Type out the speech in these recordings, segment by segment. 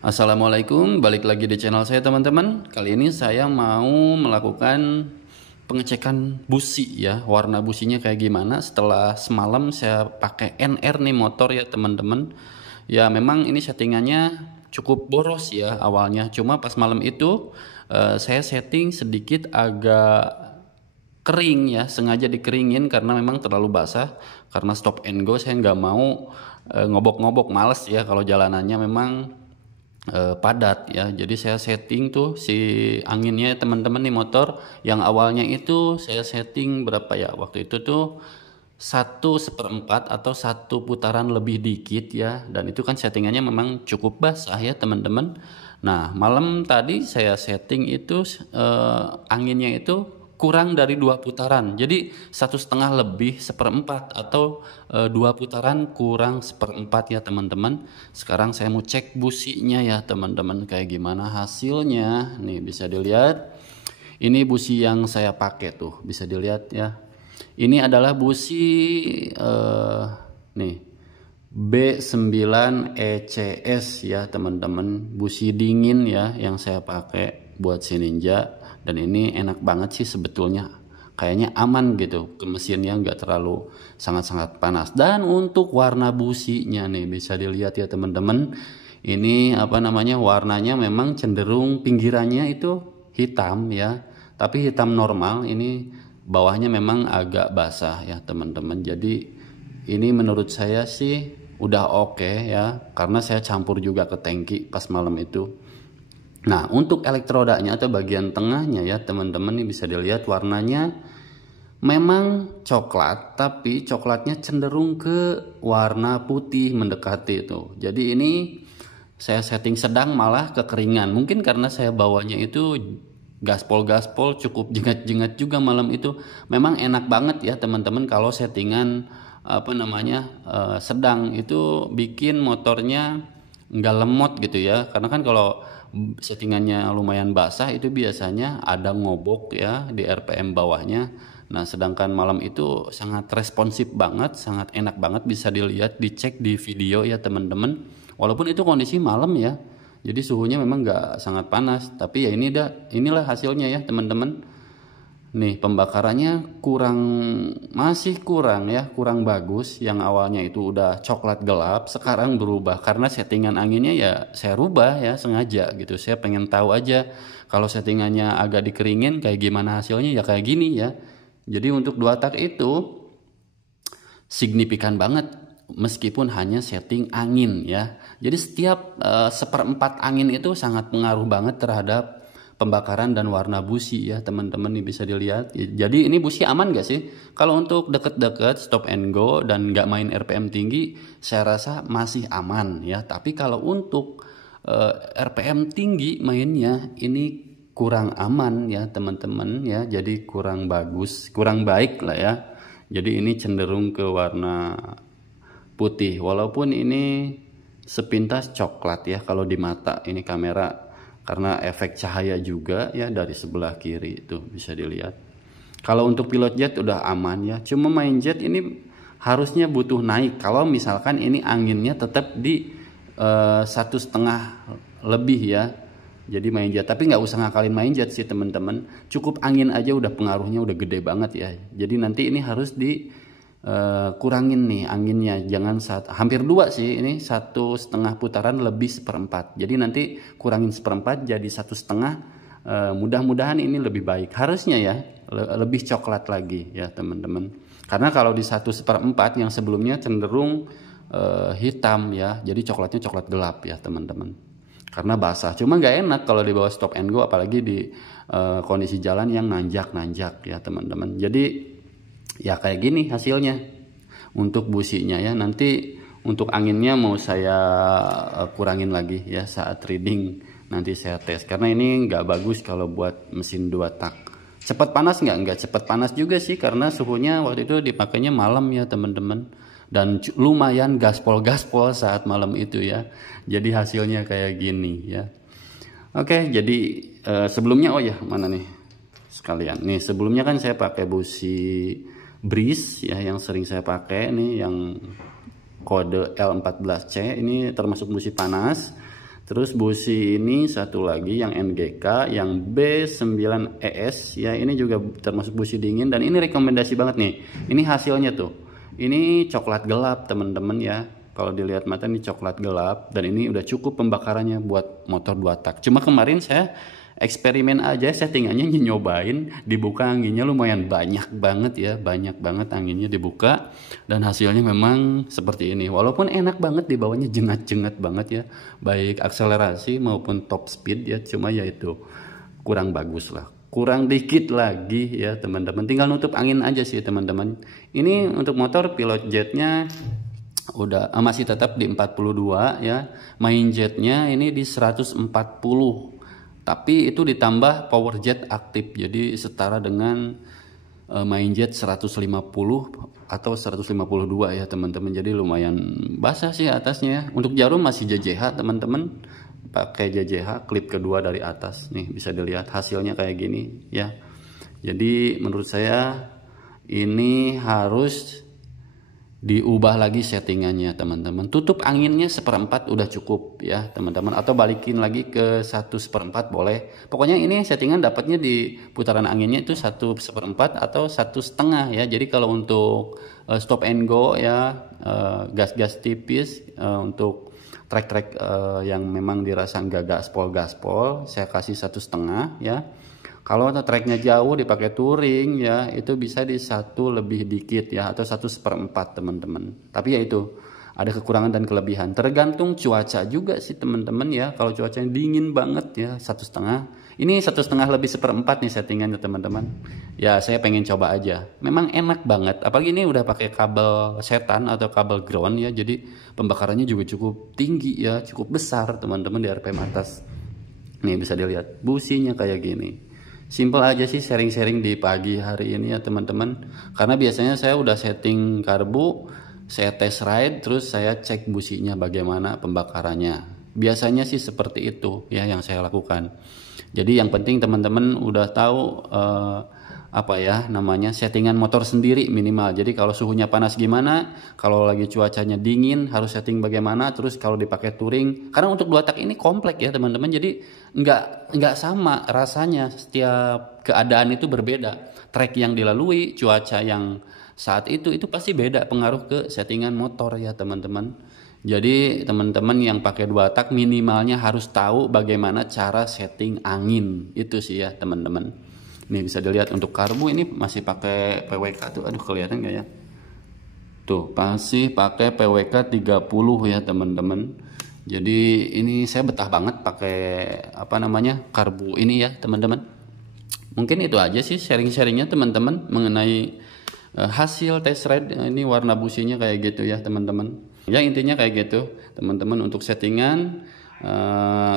Assalamualaikum, balik lagi di channel saya teman-teman. Kali ini saya mau melakukan pengecekan busi ya, warna businya kayak gimana setelah semalam saya pakai NR nih motor ya teman-teman. Ya memang ini settingannya cukup boros ya awalnya, cuma pas malam itu saya setting sedikit agak kering ya, sengaja dikeringin karena memang terlalu basah. Karena stop and go saya nggak mau ngobok-ngobok, males ya kalau jalanannya memang padat ya. Jadi saya setting tuh si anginnya teman-teman nih motor yang awalnya itu saya setting berapa ya waktu itu tuh 1/4 atau satu putaran lebih dikit ya, dan itu kan settingannya memang cukup basah ya teman-teman. Nah malam tadi saya setting itu anginnya itu kurang dari 2 putaran, jadi 1,5 lebih 1/4 atau 2 putaran kurang 1/4 ya teman-teman. Sekarang saya mau cek businya ya teman-teman kayak gimana hasilnya. Nih bisa dilihat, ini busi yang saya pakai tuh, bisa dilihat ya. Ini adalah busi nih B9ECS ya teman-teman, busi dingin ya yang saya pakai buat si Ninja. Dan ini enak banget sih sebetulnya, kayaknya aman gitu ke mesinnya, nggak terlalu sangat-sangat panas. Dan untuk warna businya nih bisa dilihat ya teman-teman, ini apa namanya, warnanya memang cenderung pinggirannya itu hitam ya, tapi hitam normal. Ini bawahnya memang agak basah ya teman-teman. Jadi ini menurut saya sih udah oke ya, karena saya campur juga ke tangki pas malam itu. Nah untuk elektrodanya atau bagian tengahnya ya teman-teman, ini bisa dilihat warnanya memang coklat, tapi coklatnya cenderung ke warna putih mendekati itu. Jadi ini saya setting sedang malah kekeringan, mungkin karena saya bawanya itu gaspol cukup jengat-jengat juga malam itu. Memang enak banget ya teman-teman kalau settingan apa namanya sedang, itu bikin motornya nggak lemot gitu ya. Karena kan kalau settingannya lumayan basah itu biasanya ada ngobok ya di RPM bawahnya. Nah sedangkan malam itu sangat responsif banget, sangat enak banget, bisa dilihat, dicek di video ya teman-teman. Walaupun itu kondisi malam ya, jadi suhunya memang nggak sangat panas, tapi ya inilah hasilnya ya teman-teman. Nih pembakarannya masih kurang ya, kurang bagus. Yang awalnya itu udah coklat gelap, sekarang berubah karena settingan anginnya ya saya rubah ya sengaja gitu. Saya pengen tahu aja kalau settingannya agak dikeringin kayak gimana hasilnya, ya kayak gini ya. Jadi untuk 2 tak itu signifikan banget meskipun hanya setting angin ya. Jadi setiap 1/4 angin itu sangat pengaruh banget terhadap pembakaran dan warna busi ya teman-teman, nih bisa dilihat. Jadi ini busi aman gak sih? Kalau untuk deket-deket stop and go dan nggak main RPM tinggi, saya rasa masih aman ya. Tapi kalau untuk RPM tinggi mainnya ini kurang aman ya teman-teman ya. Jadi kurang bagus, kurang baik lah ya. Jadi ini cenderung ke warna putih, walaupun ini sepintas coklat ya kalau di mata ini kamera, karena efek cahaya juga ya dari sebelah kiri itu bisa dilihat. Kalau untuk pilot jet udah aman ya, cuma main jet ini harusnya butuh naik. Kalau misalkan ini anginnya tetap di 1,5 lebih ya, jadi main jet. Tapi nggak usah ngakalin main jet sih teman-teman, cukup angin aja udah pengaruhnya udah gede banget ya. Jadi nanti ini harus kurangin nih anginnya, jangan hampir 2 sih, ini 1,5 putaran lebih 1/4. Jadi nanti kurangin 1/4 jadi 1,5. Mudah-mudahan ini lebih baik harusnya ya, lebih coklat lagi ya teman-teman. Karena kalau di 1/4 yang sebelumnya cenderung hitam ya, jadi coklatnya coklat gelap ya teman-teman, karena basah. Cuma nggak enak kalau di bawah stop and go, apalagi di kondisi jalan yang nanjak-nanjak ya teman-teman. Jadi ya kayak gini hasilnya untuk businya ya. Nanti untuk anginnya mau saya kurangin lagi ya saat reading, nanti saya tes, karena ini nggak bagus kalau buat mesin 2 tak. Cepat panas nggak cepat panas juga sih, karena suhunya waktu itu dipakainya malam ya teman-teman, dan lumayan gaspol saat malam itu ya. Jadi hasilnya kayak gini ya. Oke, jadi sebelumnya oh ya mana nih sekalian nih, sebelumnya kan saya pakai busi Breeze ya yang sering saya pakai nih, yang kode L14C, ini termasuk busi panas. Terus busi ini satu lagi yang NGK yang B9ES ya, ini juga termasuk busi dingin dan ini rekomendasi banget nih. Ini hasilnya tuh. Ini coklat gelap teman-teman ya. Kalau dilihat mata ini coklat gelap dan ini udah cukup pembakarannya buat motor 2 tak. Cuma kemarin saya eksperimen aja, settingannya nyobain, dibuka anginnya lumayan banyak banget ya, banyak banget anginnya dibuka dan hasilnya memang seperti ini. Walaupun enak banget di bawahnya, jengat-jengat banget ya, baik akselerasi maupun top speed ya, cuma ya itu kurang bagus lah, kurang dikit lagi ya teman-teman. Tinggal nutup angin aja sih teman-teman. Ini untuk motor pilot jetnya udah masih tetap di 42 ya, main jetnya ini di 140. Tapi itu ditambah power jet aktif, jadi setara dengan main jet 150 atau 152 ya teman-teman. Jadi lumayan basah sih atasnya. Untuk jarum masih JJH teman-teman, pakai JJH klip kedua dari atas. Nih bisa dilihat hasilnya kayak gini ya. Jadi menurut saya ini harus diubah lagi settingannya teman-teman. Tutup anginnya 1/4 udah cukup ya teman-teman, atau balikin lagi ke 1/4 boleh. Pokoknya ini settingan dapatnya di putaran anginnya itu 1/4 atau 1,5 ya. Jadi kalau untuk stop and go ya, gas-gas tipis, untuk trek-trek yang memang dirasa nggak gaspol saya kasih 1,5 ya. Kalau treknya jauh dipakai touring ya, itu bisa di 1 lebih dikit ya, atau 1/4 teman-teman. Tapi ya itu ada kekurangan dan kelebihan, tergantung cuaca juga sih teman-teman ya. Kalau cuacanya dingin banget ya 1,5. Ini 1,5 lebih 1/4 nih settingannya teman-teman. Ya saya pengen coba aja. Memang enak banget. Apalagi ini udah pakai kabel setan atau kabel ground ya. Jadi pembakarannya juga cukup tinggi ya, cukup besar teman-teman di RPM atas. Nih bisa dilihat businya kayak gini. Simple aja sih sharing-sharing di pagi hari ini ya teman-teman. Karena biasanya saya udah setting karbu, saya test ride, terus saya cek businya bagaimana pembakarannya. Biasanya sih seperti itu ya yang saya lakukan. Jadi yang penting teman-teman udah tahu apa ya namanya, settingan motor sendiri minimal. Jadi kalau suhunya panas gimana, kalau lagi cuacanya dingin harus setting bagaimana, terus kalau dipakai touring, karena untuk 2 tak ini komplek ya teman-teman, jadi nggak sama rasanya, setiap keadaan itu berbeda. Trek yang dilalui, cuaca yang saat itu pasti beda, pengaruh ke settingan motor ya teman-teman. Jadi teman-teman yang pakai 2 tak minimalnya harus tahu bagaimana cara setting angin, itu sih ya teman-teman. Ini bisa dilihat untuk karbu ini masih pakai PWK tuh, aduh kelihatan nggak ya? Tuh masih pakai PWK 30 ya teman-teman. Jadi ini saya betah banget pakai apa namanya karbu ini ya teman-teman. Mungkin itu aja sih sharing-sharingnya teman-teman mengenai hasil test ride. Ini warna businya kayak gitu ya teman-teman. Ya intinya kayak gitu teman-teman. Untuk settingan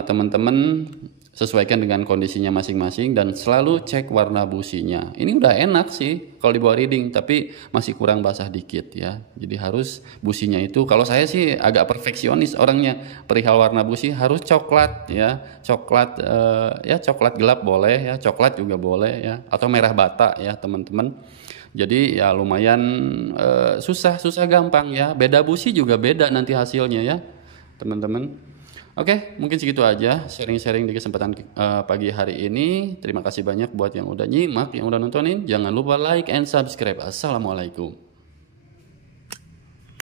teman-teman sesuaikan dengan kondisinya masing-masing dan selalu cek warna businya. Ini udah enak sih kalau dibawa riding, tapi masih kurang basah dikit ya. Jadi harus businya itu, kalau saya sih agak perfeksionis orangnya, perihal warna busi harus coklat ya. Coklat ya coklat gelap boleh ya, coklat juga boleh ya, atau merah bata ya teman-teman. Jadi ya lumayan susah gampang ya. Beda busi juga beda nanti hasilnya ya teman-teman. Oke, mungkin segitu aja sharing-sharing di kesempatan pagi hari ini. Terima kasih banyak buat yang udah nyimak, yang udah nontonin. Jangan lupa like and subscribe. Assalamualaikum.